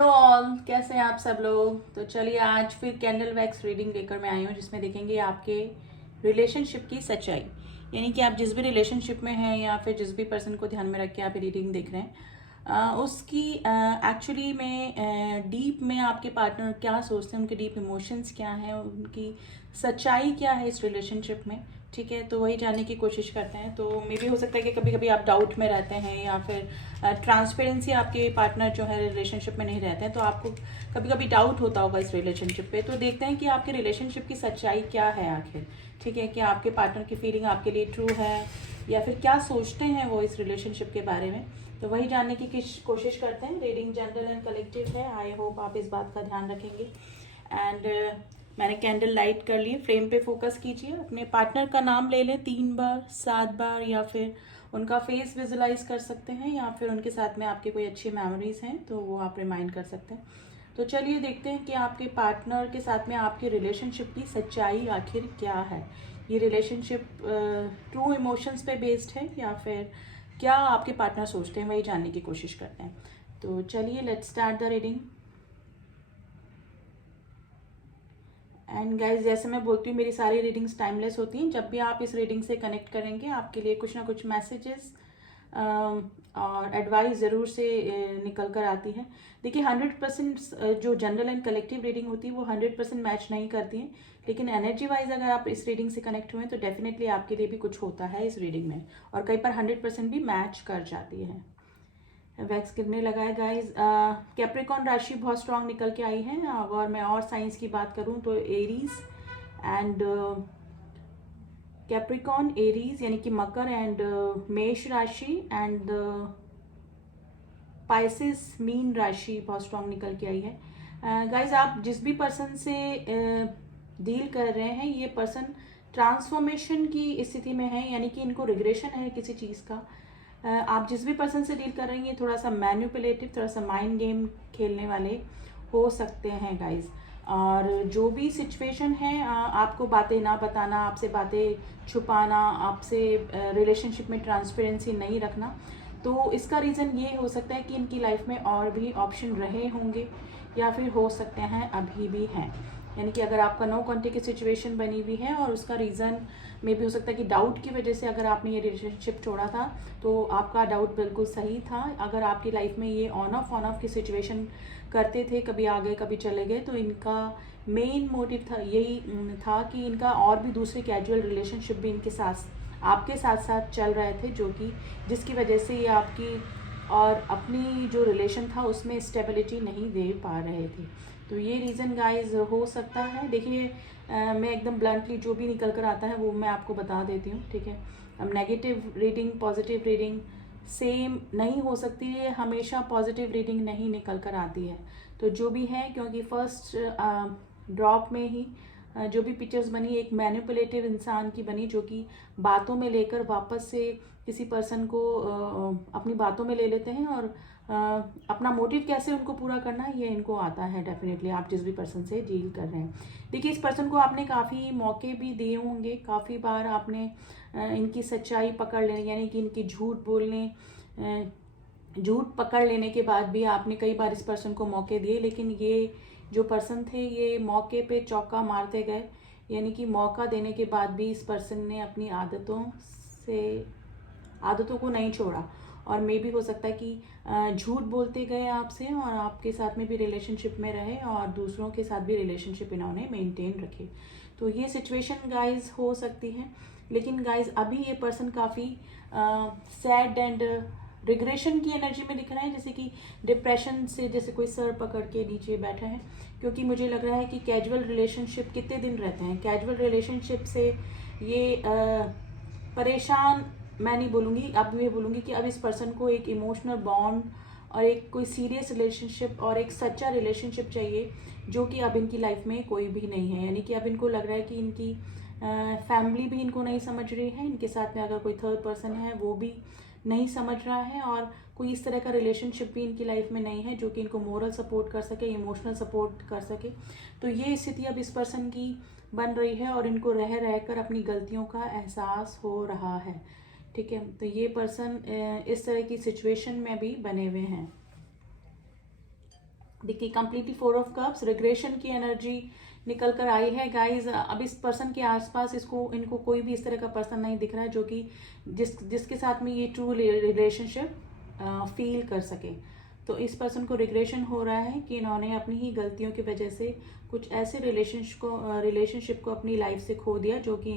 Hello all, कैसे हैं आप सब लोग। तो चलिए आज फिर कैंडल वैक्स रीडिंग लेकर मैं आई हूँ जिसमें देखेंगे आपके रिलेशनशिप की सच्चाई। यानी कि आप जिस भी रिलेशनशिप में हैं या फिर जिस भी पर्सन को ध्यान में रख के आप रीडिंग देख रहे हैं, उसकी एक्चुअली में डीप में आपके पार्टनर क्या सोचते हैं, उनके डीप इमोशंस क्या हैं, उनकी सच्चाई क्या है इस रिलेशनशिप में। ठीक है, तो वही जानने की कोशिश करते हैं। तो मे भी हो सकता है कि कभी कभी आप डाउट में रहते हैं या फिर ट्रांसपेरेंसी आपके पार्टनर जो है रिलेशनशिप में नहीं रहते हैं, तो आपको कभी कभी डाउट होता होगा इस रिलेशनशिप पे। तो देखते हैं कि आपके रिलेशनशिप की सच्चाई क्या है आखिर। ठीक है, कि आपके पार्टनर की फीलिंग आपके लिए ट्रू है या फिर क्या सोचते हैं वो इस रिलेशनशिप के बारे में। तो वही जानने की कोशिश करते हैं। रीडिंग जनरल एंड कलेक्टिव है। आई होप आप इस बात का ध्यान रखेंगे। एंड मैंने कैंडल लाइट कर ली। फ्लेम पे फोकस कीजिए। अपने पार्टनर का नाम ले लें 3 बार, 7 बार, या फिर उनका फेस विजुलाइज कर सकते हैं, या फिर उनके साथ में आपके कोई अच्छी मेमोरीज हैं तो वो आप रिमाइंड कर सकते हैं। तो चलिए देखते हैं कि आपके पार्टनर के साथ में आपके रिलेशनशिप की सच्चाई आखिर क्या है। ये रिलेशनशिप ट्रू इमोशंस पे बेस्ड है या फिर क्या आपके पार्टनर सोचते हैं, वही जानने की कोशिश करते हैं। तो चलिए let's start the reading. And guys, जैसे मैं बोलती हूँ मेरी सारी रीडिंग्स टाइमलेस होती हैं। जब भी आप इस रीडिंग से कनेक्ट करेंगे आपके लिए कुछ ना कुछ मैसेजेस और एडवाइस ज़रूर से निकल कर आती है। देखिए 100% जो जनरल एंड कलेक्टिव रीडिंग होती है वो 100% मैच नहीं करती है, लेकिन एनर्जी वाइज अगर आप इस रीडिंग से कनेक्ट हुए तो डेफिनेटली आपके लिए भी कुछ होता है इस रीडिंग में, और कई बार 100% भी मैच कर जाती है। वैक्स गिरने लगा है गाइज। कैप्रिकॉन राशि बहुत स्ट्रांग निकल के आई है। अगर मैं और साइंस की बात करूं तो एरीज एंड कैप्रिकॉन, एरीज यानी कि मकर, एंड मेष राशि, एंड पाइसिस मीन राशि बहुत स्ट्रांग निकल के आई है। गाइज आप जिस भी पर्सन से डील कर रहे हैं ये पर्सन ट्रांसफॉर्मेशन की स्थिति में है, यानी कि इनको रिग्रेशन है किसी चीज़ का। आप जिस भी पर्सन से डील कर रहे हैं ये थोड़ा सा मैन्युपुलेटिव, थोड़ा सा माइंड गेम खेलने वाले हो सकते हैं गाइज। और जो भी सिचुएशन है आपको बातें ना बताना, आपसे बातें छुपाना, आपसे रिलेशनशिप में ट्रांसपेरेंसी नहीं रखना, तो इसका रीज़न ये हो सकता है कि इनकी लाइफ में और भी ऑप्शन रहे होंगे या फिर हो सकते हैं अभी भी हैं। यानी कि अगर आपका नो कॉन्टेक्ट की सिचुएशन बनी हुई है और उसका रीज़न में भी हो सकता है कि डाउट की वजह से अगर आपने ये रिलेशनशिप छोड़ा था, तो आपका डाउट बिल्कुल सही था। अगर आपकी लाइफ में ये ऑन ऑफ की सिचुएशन करते थे, कभी आ गए कभी चले गए, तो इनका मेन मोटिव था यही था कि इनका और भी दूसरे कैजुअल रिलेशनशिप भी इनके साथ आपके साथ साथ चल रहे थे, जो कि जिसकी वजह से ये आपकी और अपनी जो रिलेशन था उसमें स्टेबिलिटी नहीं दे पा रहे थे। तो ये रीज़न गाइज हो सकता है। देखिए मैं एकदम ब्लंटली जो भी निकल कर आता है वो मैं आपको बता देती हूँ। ठीक है, अब negative reading positive reading same नहीं हो सकती है, हमेशा पॉजिटिव रीडिंग नहीं निकल कर आती है। तो जो भी है, क्योंकि फर्स्ट ड्रॉप में ही जो भी पिक्चर्स बनी एक मैनिपुलेटिव इंसान की बनी, जो कि बातों में लेकर वापस से किसी पर्सन को अपनी बातों में ले लेते हैं, और अपना मोटिव कैसे उनको पूरा करना है ये इनको आता है डेफिनेटली, आप जिस भी पर्सन से डील कर रहे हैं। देखिए इस पर्सन को आपने काफ़ी मौके भी दिए होंगे, काफ़ी बार आपने इनकी सच्चाई पकड़ लेने, यानी कि इनकी झूठ पकड़ लेने के बाद भी आपने कई बार इस पर्सन को मौके दिए, लेकिन ये जो पर्सन थे ये मौके पे चौका मारते गए। यानी कि मौका देने के बाद भी इस पर्सन ने अपनी आदतों को नहीं छोड़ा, और मे भी हो सकता है कि झूठ बोलते गए आपसे और आपके साथ में भी रिलेशनशिप में रहे और दूसरों के साथ भी रिलेशनशिप इन्होंने मेंटेन रखे। तो ये सिचुएशन गाइज हो सकती है, लेकिन गाइज अभी ये पर्सन काफ़ी सैड एंड रिग्रेशन की एनर्जी में दिख रहा है, जैसे कि डिप्रेशन से जैसे कोई सर पकड़ के नीचे बैठा है। क्योंकि मुझे लग रहा है कि कैजुअल रिलेशनशिप कितने दिन रहते हैं, कैजुअल रिलेशनशिप से ये परेशान मैं नहीं बोलूँगी, अब ये बोलूँगी कि अब इस पर्सन को एक इमोशनल बॉन्ड और एक कोई सीरियस रिलेशनशिप और एक सच्चा रिलेशनशिप चाहिए, जो कि अब इनकी लाइफ में कोई भी नहीं है। यानी कि अब इनको लग रहा है कि इनकी फैमिली भी इनको नहीं समझ रही है, इनके साथ में अगर कोई थर्ड पर्सन है वो भी नहीं समझ रहा है, और कोई इस तरह का रिलेशनशिप भी इनकी लाइफ में नहीं है जो कि इनको मोरल सपोर्ट कर सके, इमोशनल सपोर्ट कर सके। तो ये स्थिति अब इस पर्सन की बन रही है और इनको रह रहकर अपनी गलतियों का एहसास हो रहा है। ठीक है, तो ये पर्सन इस तरह की सिचुएशन में भी बने हुए हैं। देखिए कंप्लीटली 4 ऑफ कप्स, रिग्रेशन की एनर्जी निकल कर आई है गाइज। अब इस पर्सन के आसपास इनको कोई भी इस तरह का पर्सन नहीं दिख रहा है जो कि जिसके साथ में ये ट्रू रिलेशनशिप फील कर सके। तो इस पर्सन को रिग्रेशन हो रहा है कि इन्होंने अपनी ही गलतियों की वजह से कुछ ऐसे रिलेशनशिप को अपनी लाइफ से खो दिया जो कि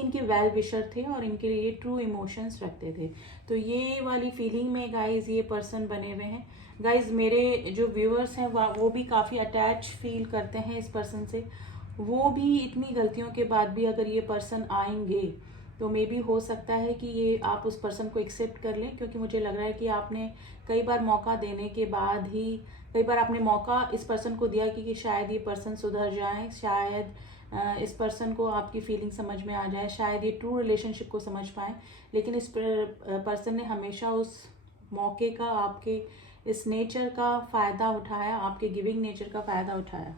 इनके वेल विशर थे और इनके लिए ट्रू इमोशंस रखते थे। तो ये वाली फीलिंग में गाइज ये पर्सन बने हुए हैं। गाइज मेरे जो व्यूअर्स हैं वो भी काफ़ी अटैच फील करते हैं इस पर्सन से। वो भी इतनी गलतियों के बाद भी अगर ये पर्सन आएंगे तो मे बी हो सकता है कि ये आप उस पर्सन को एक्सेप्ट कर लें, क्योंकि मुझे लग रहा है कि आपने कई बार मौका देने के बाद ही, कई बार आपने मौका इस पर्सन को दिया कि शायद ये पर्सन सुधर जाए, शायद इस पर्सन को आपकी फीलिंग समझ में आ जाए, शायद ये ट्रू रिलेशनशिप को समझ पाए। लेकिन इस पर्सन ने हमेशा उस मौके का, आपके इस नेचर का फ़ायदा उठाया, आपके गिविंग नेचर का फ़ायदा उठाया।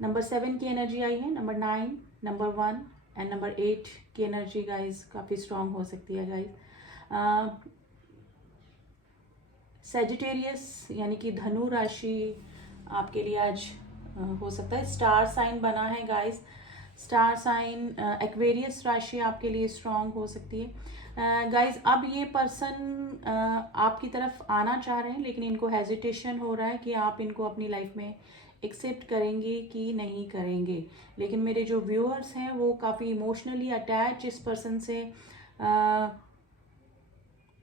नंबर 7 की एनर्जी आई है, नंबर 9, नंबर 1 एंड नंबर 8 की एनर्जी गाइज काफ़ी स्ट्रांग हो सकती है गाइज। सेजिटेरियस यानी कि धनु राशि आपके लिए आज हो सकता है। स्टार साइन बना है गाइस, स्टार साइन एक्वेरियस राशि आपके लिए स्ट्रांग हो सकती है गाइस। अब ये पर्सन आपकी तरफ आना चाह रहे हैं, लेकिन इनको हेजिटेशन हो रहा है कि आप इनको अपनी लाइफ में एक्सेप्ट करेंगे कि नहीं करेंगे। लेकिन मेरे जो व्यूअर्स हैं वो काफ़ी इमोशनली अटैच इस पर्सन से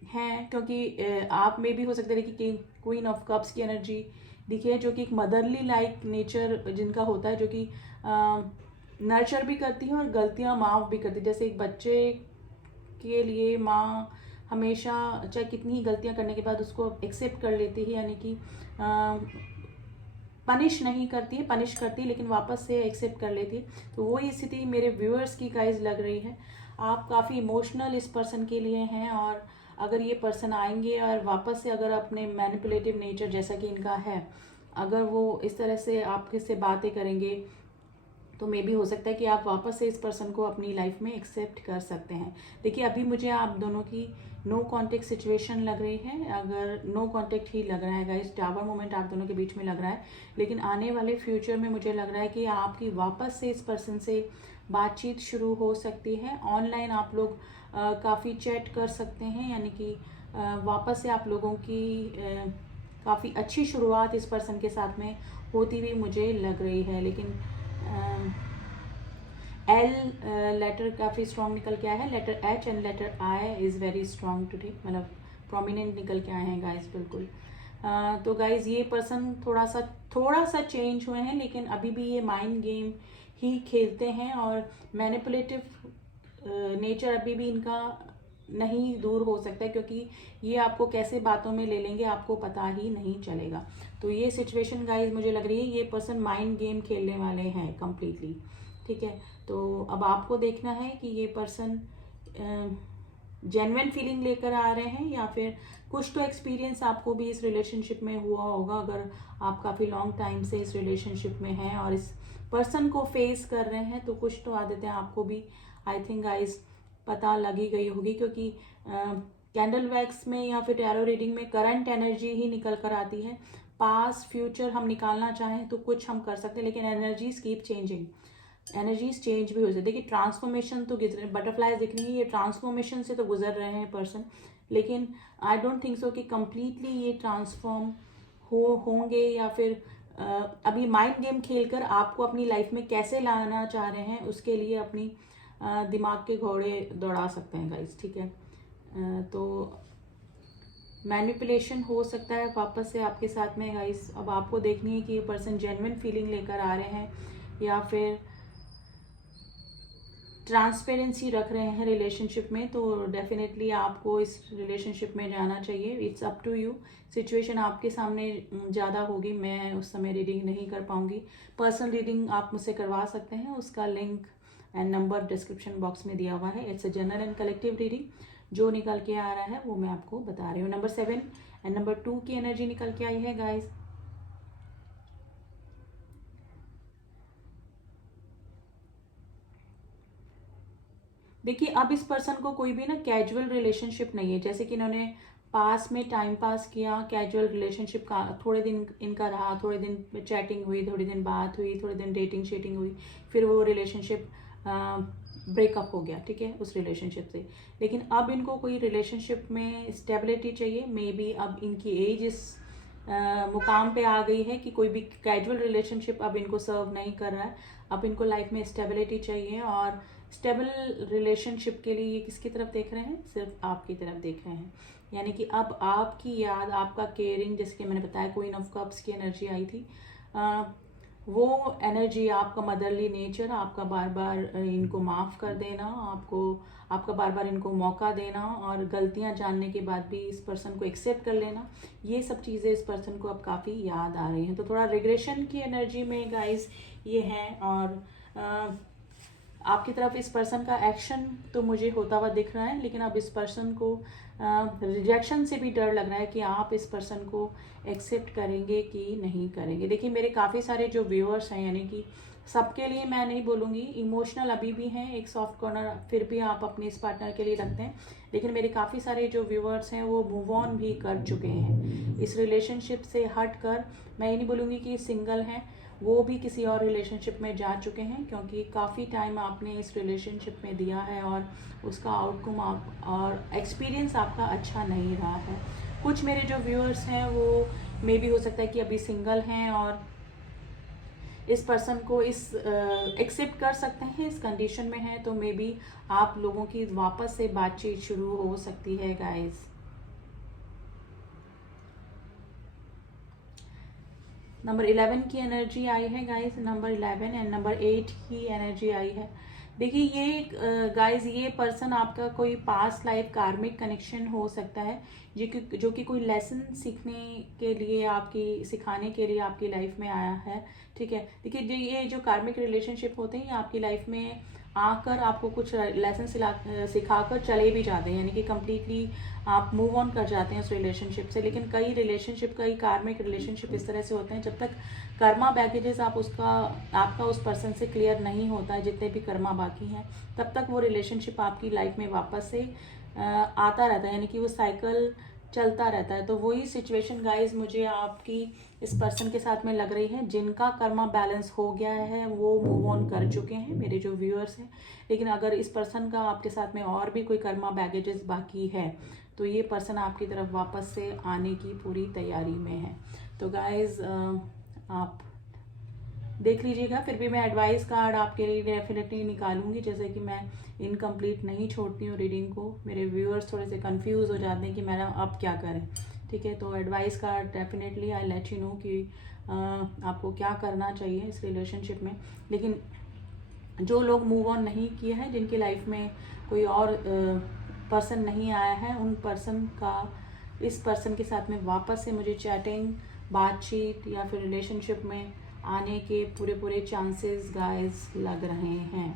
हैं, क्योंकि आप में भी हो सकता है कि क्वीन ऑफ कप्स की एनर्जी दिखी है, जो कि एक मदरली लाइक नेचर जिनका होता है, जो कि नर्चर भी करती है और गलतियां माफ़ भी करती है। जैसे एक बच्चे के लिए माँ हमेशा चाहे कितनी ही गलतियां करने के बाद उसको एक्सेप्ट कर लेती है, यानी कि पनिश नहीं करती है, पनिश करती है लेकिन वापस से एक्सेप्ट कर लेती है। तो वो ये स्थिति मेरे व्यूअर्स की गाइज लग रही है। आप काफ़ी इमोशनल इस पर्सन के लिए हैं, और अगर ये पर्सन आएंगे और वापस से अगर अपने मैनिपुलेटिव नेचर जैसा कि इनका है, अगर वो इस तरह से आपके से बातें करेंगे तो मे भी हो सकता है कि आप वापस से इस पर्सन को अपनी लाइफ में एक्सेप्ट कर सकते हैं। देखिए अभी मुझे आप दोनों की नो कॉन्टेक्ट सिचुएशन लग रही है, अगर नो कॉन्टेक्ट ही लग रहा है गाइस, टावर मोमेंट आप दोनों के बीच में लग रहा है। लेकिन आने वाले फ्यूचर में मुझे लग रहा है कि आपकी वापस से इस पर्सन से बातचीत शुरू हो सकती है। ऑनलाइन आप लोग काफ़ी चैट कर सकते हैं, यानी कि वापस से आप लोगों की काफ़ी अच्छी शुरुआत इस पर्सन के साथ में होती हुई मुझे लग रही है। लेकिन एल लेटर काफ़ी स्ट्रॉन्ग निकल के आया है, letter H and letter I is very strong today, मतलब प्रोमिनेंट निकल के आए हैं गाइस बिल्कुल। तो गाइस ये पर्सन थोड़ा सा चेंज हुए हैं, लेकिन अभी भी ये माइंड गेम ही खेलते हैं और मैनिपुलेटिव नेचर अभी भी इनका नहीं दूर हो सकता है, क्योंकि ये आपको कैसे बातों में ले लेंगे आपको पता ही नहीं चलेगा। तो ये सिचुएशन गाइस मुझे लग रही है ये पर्सन माइंड गेम खेलने वाले हैं कम्प्लीटली, ठीक है। तो अब आपको देखना है कि ये पर्सन जेन्युइन फीलिंग लेकर आ रहे हैं, या फिर कुछ तो एक्सपीरियंस आपको भी इस रिलेशनशिप में हुआ होगा, अगर आप काफ़ी लॉन्ग टाइम से इस रिलेशनशिप में हैं और इस पर्सन को फेस कर रहे हैं, तो कुछ तो आदतें आपको भी आई थिंक गाइस पता लगी गई होगी, क्योंकि कैंडल वैक्स में या फिर टैरो रीडिंग में करंट एनर्जी ही निकल कर आती है। पास्ट फ्यूचर हम निकालना चाहें तो कुछ हम कर सकते हैं, लेकिन energies keep changing, energies change भी हो जाती है। देखिए ट्रांसफॉर्मेशन तो बटरफ्लाइज दिख रही है, ये ट्रांसफॉर्मेशन से तो गुजर रहे हैं पर्सन, लेकिन आई डोंट थिंक सो कि कम्प्लीटली ये ट्रांसफॉर्म होंगे, या फिर अभी माइंड गेम खेलकर आपको अपनी लाइफ में कैसे लाना चाह रहे हैं उसके लिए अपनी दिमाग के घोड़े दौड़ा सकते हैं गाइस, ठीक है। तो मैनिपुलेशन हो सकता है वापस से आपके साथ में गाइस। अब आपको देखनी है कि ये पर्सन जेन्युइन फीलिंग लेकर आ रहे हैं या फिर ट्रांसपेरेंसी रख रहे हैं रिलेशनशिप में। तो डेफिनेटली आपको इस रिलेशनशिप में जाना चाहिए, it's up to you. Situation आपके सामने ज़्यादा होगी, मैं उस समय रीडिंग नहीं कर पाऊंगी। पर्सनल रीडिंग आप मुझसे करवा सकते हैं, उसका link and number description box में दिया हुआ है। It's a general and collective reading, जो निकल के आ रहा है वो मैं आपको बता रही हूँ। नंबर 7 एंड नंबर 2 की एनर्जी निकल के आई है गाइस। देखिए अब इस पर्सन को कोई भी ना कैजुअल रिलेशनशिप नहीं है, जैसे कि इन्होंने पास में टाइम पास किया, कैजुअल रिलेशनशिप का थोड़े दिन इनका रहा, थोड़े दिन चैटिंग हुई, थोड़े दिन बात हुई, थोड़े दिन डेटिंग शेटिंग हुई, फिर वो रिलेशनशिप ब्रेकअप हो गया, ठीक है, उस रिलेशनशिप से। लेकिन अब इनको कोई रिलेशनशिप में स्टेबिलिटी चाहिए। मे बी अब इनकी एज इस मुकाम पे आ गई है कि कोई भी कैजुअल रिलेशनशिप अब इनको सर्व नहीं कर रहा है। अब इनको लाइफ में स्टेबिलिटी चाहिए, और स्टेबल रिलेशनशिप के लिए ये किसकी तरफ देख रहे हैं? सिर्फ आपकी तरफ देख रहे हैं। यानी कि अब आपकी याद, आपका केयरिंग, जैसे कि मैंने बताया क्वीन ऑफ कप्स की एनर्जी आई थी, वो एनर्जी, आपका मदरली नेचर, आपका बार बार इनको माफ़ कर देना, आपका बार बार इनको मौका देना, और गलतियां जानने के बाद भी इस पर्सन को एक्सेप्ट कर लेना, ये सब चीज़ें इस पर्सन को अब काफ़ी याद आ रही हैं। तो थोड़ा रिग्रेशन की एनर्जी में गाइस ये है। और आपकी तरफ इस पर्सन का एक्शन तो मुझे होता हुआ दिख रहा है, लेकिन अब इस पर्सन को रिजेक्शन से भी डर लग रहा है कि आप इस पर्सन को एक्सेप्ट करेंगे कि नहीं करेंगे। देखिए मेरे काफ़ी सारे जो व्यूअर्स हैं, यानी कि सबके लिए मैं नहीं बोलूँगी, इमोशनल अभी भी हैं, एक सॉफ्ट कॉर्नर फिर भी आप अपने इस पार्टनर के लिए रखते हैं, लेकिन मेरे काफ़ी सारे जो व्यूअर्स हैं वो मूव ऑन भी कर चुके हैं इस रिलेशनशिप से हट कर। मैं ये नहीं बोलूँगी कि सिंगल हैं, वो भी किसी और रिलेशनशिप में जा चुके हैं, क्योंकि काफ़ी टाइम आपने इस रिलेशनशिप में दिया है और उसका आउटकम और एक्सपीरियंस आपका अच्छा नहीं रहा है। कुछ मेरे जो व्यूअर्स हैं वो मे भी हो सकता है कि अभी सिंगल हैं और इस पर्सन को इस एक्सेप्ट कर सकते हैं, इस कंडीशन में है, तो मे बी आप लोगों की वापस से बातचीत शुरू हो सकती है गाइस। नंबर 11 की एनर्जी आई है गाइस, नंबर 11 एंड नंबर 8 की एनर्जी आई है। देखिए ये गाइस, ये पर्सन आपका कोई पास्ट लाइफ कार्मिक कनेक्शन हो सकता है, जो कि कोई लेसन सीखने के लिए, आपकी सिखाने के लिए आपकी लाइफ में आया है, ठीक है। देखिए ये जो कार्मिक रिलेशनशिप होते हैं, ये आपकी लाइफ में आकर आपको कुछ लेसन सिखाकर चले भी जाते हैं, यानी कि कम्प्लीटली आप मूव ऑन कर जाते हैं उस रिलेशनशिप से। लेकिन कई रिलेशनशिप, कई कार्मिक रिलेशनशिप इस तरह से होते हैं, जब तक कर्मा बैगेजेस आपका उस पर्सन से क्लियर नहीं होता है, जितने भी कर्मा बाकी हैं, तब तक वो रिलेशनशिप आपकी लाइफ में वापस से आता रहता है, यानी कि वो साइकिल चलता रहता है। तो वही सिचुएशन गाइज मुझे आपकी इस पर्सन के साथ में लग रही है। जिनका कर्मा बैलेंस हो गया है वो मूव ऑन कर चुके हैं, मेरे जो व्यूअर्स हैं। लेकिन अगर इस पर्सन का आपके साथ में और भी कोई कर्मा बैगेजेस बाकी है, तो ये पर्सन आपकी तरफ वापस से आने की पूरी तैयारी में है। तो गाइज आप देख लीजिएगा। फिर भी मैं एडवाइस कार्ड आपके लिए डेफिनेटली निकालूंगी, जैसे कि मैं इनकम्प्लीट नहीं छोड़ती हूँ रीडिंग को। मेरे व्यूअर्स थोड़े से कंफ्यूज हो जाते हैं कि मैडम अब क्या करें, ठीक है। तो advice card definitely I let you know कि आपको क्या करना चाहिए इस रिलेशनशिप में। लेकिन जो लोग मूव ऑन नहीं किए हैं, जिनकी लाइफ में कोई और पर्सन नहीं आया है, उन पर्सन का इस पर्सन के साथ में वापस से मुझे चैटिंग, बातचीत या फिर रिलेशनशिप में आने के पूरे चांसेस गाइस लग रहे हैं।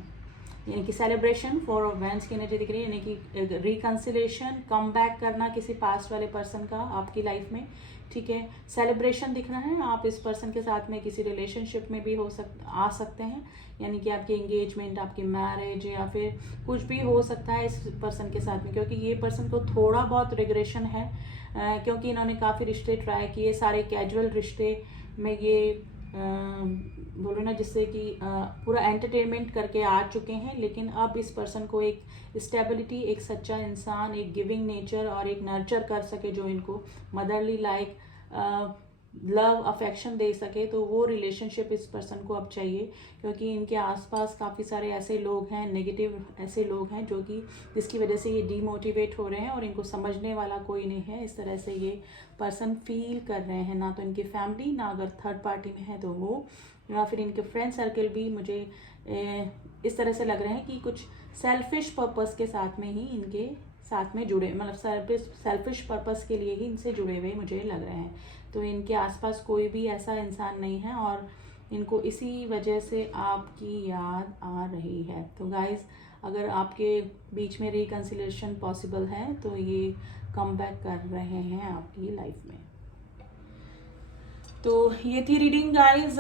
यानी कि सेलिब्रेशन, 4 ऑफ वैंड्स की एनर्जी दिख रही है, यानी कि रिकंसिलेशन, कम बैक करना किसी पास्ट वाले पर्सन का आपकी लाइफ में, ठीक है। सेलिब्रेशन दिख रहा है, आप इस पर्सन के साथ में किसी रिलेशनशिप में भी आ सकते हैं, यानी कि आपकी एंगेजमेंट, आपकी मैरिज या फिर कुछ भी हो सकता है इस पर्सन के साथ में, क्योंकि ये पर्सन को थोड़ा बहुत रिग्रेशन है, क्योंकि इन्होंने काफ़ी रिश्ते ट्राई किए, सारे कैजुअल रिश्ते में ये बोलो ना, जिससे कि पूरा एंटरटेनमेंट करके आ चुके हैं। लेकिन अब इस पर्सन को एक स्टेबिलिटी, एक सच्चा इंसान, एक गिविंग नेचर और एक नर्चर कर सके, जो इनको मदरली लाइक लव अफेक्शन दे सके, तो वो रिलेशनशिप इस पर्सन को अब चाहिए। क्योंकि इनके आसपास काफ़ी सारे ऐसे लोग हैं, नेगेटिव ऐसे लोग हैं, जो कि जिसकी वजह से ये डीमोटिवेट हो रहे हैं और इनको समझने वाला कोई नहीं है। इस तरह से ये पर्सन फील कर रहे हैं, ना तो इनकी फैमिली, ना अगर थर्ड पार्टी में है तो वो, या फिर इनके फ्रेंड सर्कल भी मुझे इस तरह से लग रहे हैं कि कुछ सेल्फिश पर्पस के साथ में ही इनके साथ में जुड़े, मतलब सेल्फिश पर्पस के लिए ही इनसे जुड़े हुए मुझे लग रहे हैं। तो इनके आसपास कोई भी ऐसा इंसान नहीं है और इनको इसी वजह से आपकी याद आ रही है। तो गाइज, अगर आपके बीच में रिकंसिलेशन पॉसिबल है तो ये कम बैक कर रहे हैं आपकी लाइफ में। तो ये थी रीडिंग गाइज,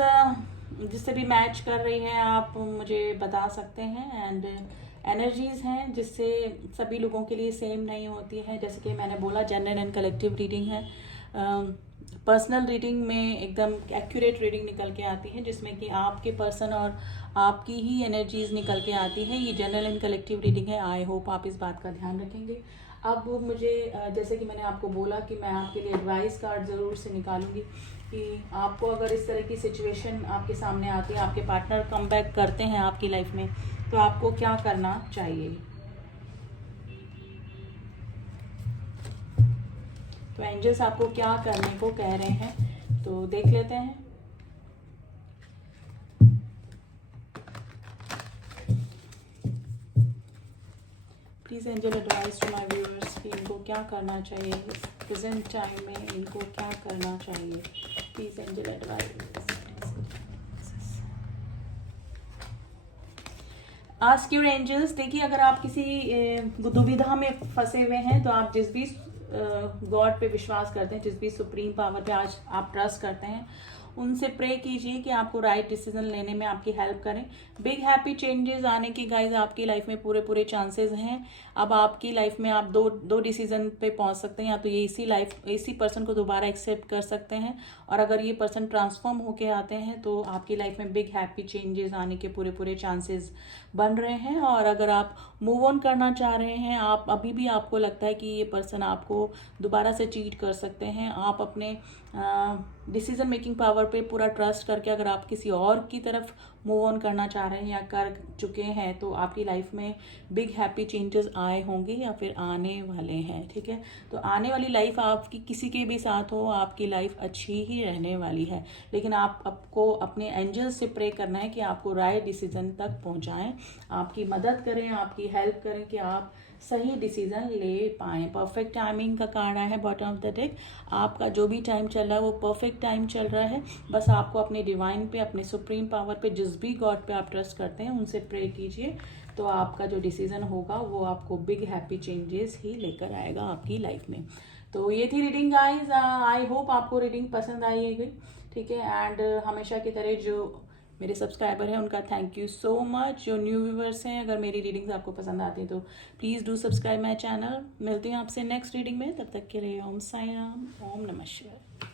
जिससे भी मैच कर रही है आप मुझे बता सकते हैं। एंड एनर्जीज़ हैं जिससे सभी लोगों के लिए सेम नहीं होती है। जैसे कि मैंने बोला जनरल एंड कलेक्टिव रीडिंग है। पर्सनल रीडिंग में एकदम एक्यूरेट रीडिंग निकल के आती है जिसमें कि आपके पर्सन और आपकी ही एनर्जीज निकल के आती है। ये जनरल एंड कलेक्टिव रीडिंग है। आई होप आप इस बात का ध्यान रखेंगे। अब मुझे जैसे कि मैंने आपको बोला कि मैं आपके लिए एडवाइस कार्ड ज़रूर से निकालूंगी कि आपको अगर इस तरह की सिचुएशन आपके सामने आती है, आपके पार्टनर कम बैक करते हैं आपकी लाइफ में, तो आपको क्या करना चाहिए। तो एंजल्स आपको क्या करने को कह रहे हैं, तो देख लेते हैं। Please angel advice to my viewers कि इनको क्या करना चाहिए इस प्रेजेंट टाइम में, इनको क्या करना चाहिए। Please angel advice. Ask your angels. देखिए, अगर आप किसी दुविधा में फंसे हुए हैं तो आप जिस भी गॉड पे विश्वास करते हैं, जिस भी सुप्रीम पावर पे आज आप ट्रस्ट करते हैं, उनसे प्रे कीजिए कि आपको राइट डिसीजन लेने में आपकी हेल्प करें। बिग हैप्पी चेंजेस आने की गाइज आपकी लाइफ में पूरे चांसेस हैं। अब आपकी लाइफ में आप दो डिसीजन पे पहुंच सकते हैं। या तो ये इसी पर्सन को दोबारा एक्सेप्ट कर सकते हैं, और अगर ये पर्सन ट्रांसफॉर्म होके आते हैं तो आपकी लाइफ में बिग हैप्पी चेंजेस आने के पूरे चांसेस बन रहे हैं। और अगर आप मूव ऑन करना चाह रहे हैं, आप अभी भी आपको लगता है कि ये पर्सन आपको दोबारा से चीट कर सकते हैं, आप अपने डिसीजन मेकिंग पावर पे पूरा ट्रस्ट करके अगर आप किसी और की तरफ मूव ऑन करना चाह रहे हैं या कर चुके हैं, तो आपकी लाइफ में बिग हैप्पी चेंजेस आए होंगे या फिर आने वाले हैं। ठीक है, तो आने वाली लाइफ आपकी किसी के भी साथ हो, आपकी लाइफ अच्छी ही रहने वाली है। लेकिन आपको अपने एंजल से प्रे करना है कि आपको राइट डिसीजन तक पहुंचाएं, आपकी मदद करें, आपकी हेल्प करें कि आप सही डिसीजन ले पाएँ। परफेक्ट टाइमिंग का कार्ड आया है बॉटम ऑफ द डेक। आपका जो भी टाइम चल रहा है वो परफेक्ट टाइम चल रहा है। बस आपको अपने डिवाइन पे, अपने सुप्रीम पावर पे, जिस भी गॉड पे आप ट्रस्ट करते हैं उनसे प्रे कीजिए, तो आपका जो डिसीजन होगा वो आपको बिग हैप्पी चेंजेस ही लेकर आएगा आपकी लाइफ में। तो ये थी रीडिंग गाइज। आई होप आपको रीडिंग पसंद आई गई। ठीक है, एंड हमेशा की तरह जो मेरे सब्सक्राइबर हैं उनका थैंक यू सो मच। जो न्यू व्यूवर्स हैं, अगर मेरी रीडिंग्स आपको पसंद आती हैं तो please do subscribe my channel. मिलती हूँ आपसे नेक्स्ट रीडिंग में, तब तक के लिए ओम साई राम, ओम नमः शिवाय।